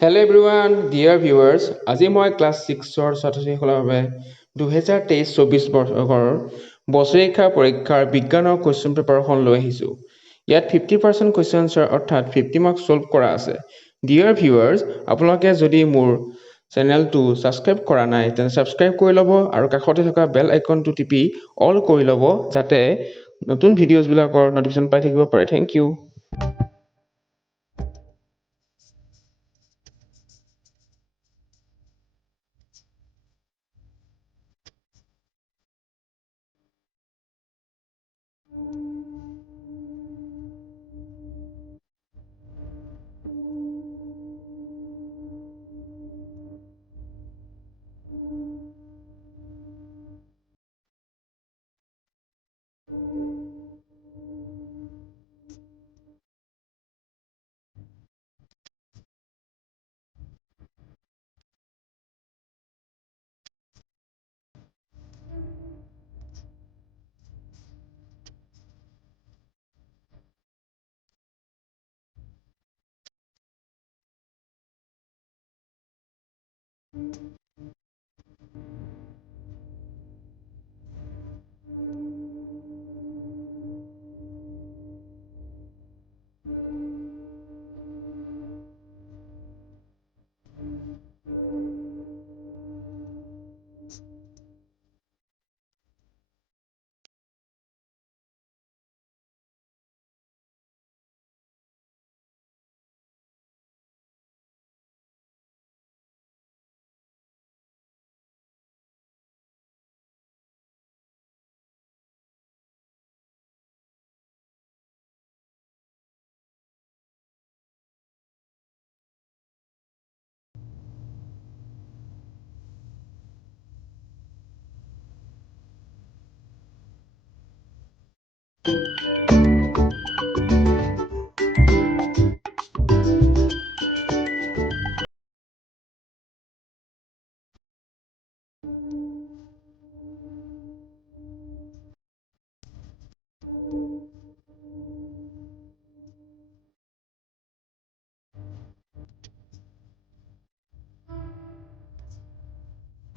Hello everyone, dear viewers. আজি মই class 6ৰ ছাত্ৰ-ছাত্ৰীসকলৰ বাবে 2023-24 বৰ্ষৰ বছৰীয়া পৰীক্ষাৰ বিজ্ঞানৰ কুৱেশ্যন পেপাৰখন লৈ আহিছোঁ। ইয়াত 50% কুৱেশ্যন আনচাৰ অৰ্থাৎ 50 মাৰ্কছ সলভ কৰা আছে। ডিয়াৰ ভিউৱাৰ্ছ, আপোনালোকে যদি মোৰ চেনেলটো ছাবস্ক্ৰাইব কৰা নাই তেন্তে ছাবস্ক্ৰাইব কৰি ল'ব আৰু কাষতে থকা বেল আইকনটো টিপি অল কৰি ল'ব যাতে নতুন ভিডিঅ'ছবিলাকৰ নটিফিকেশ্যন পাই থাকিব পাৰে। Thank you.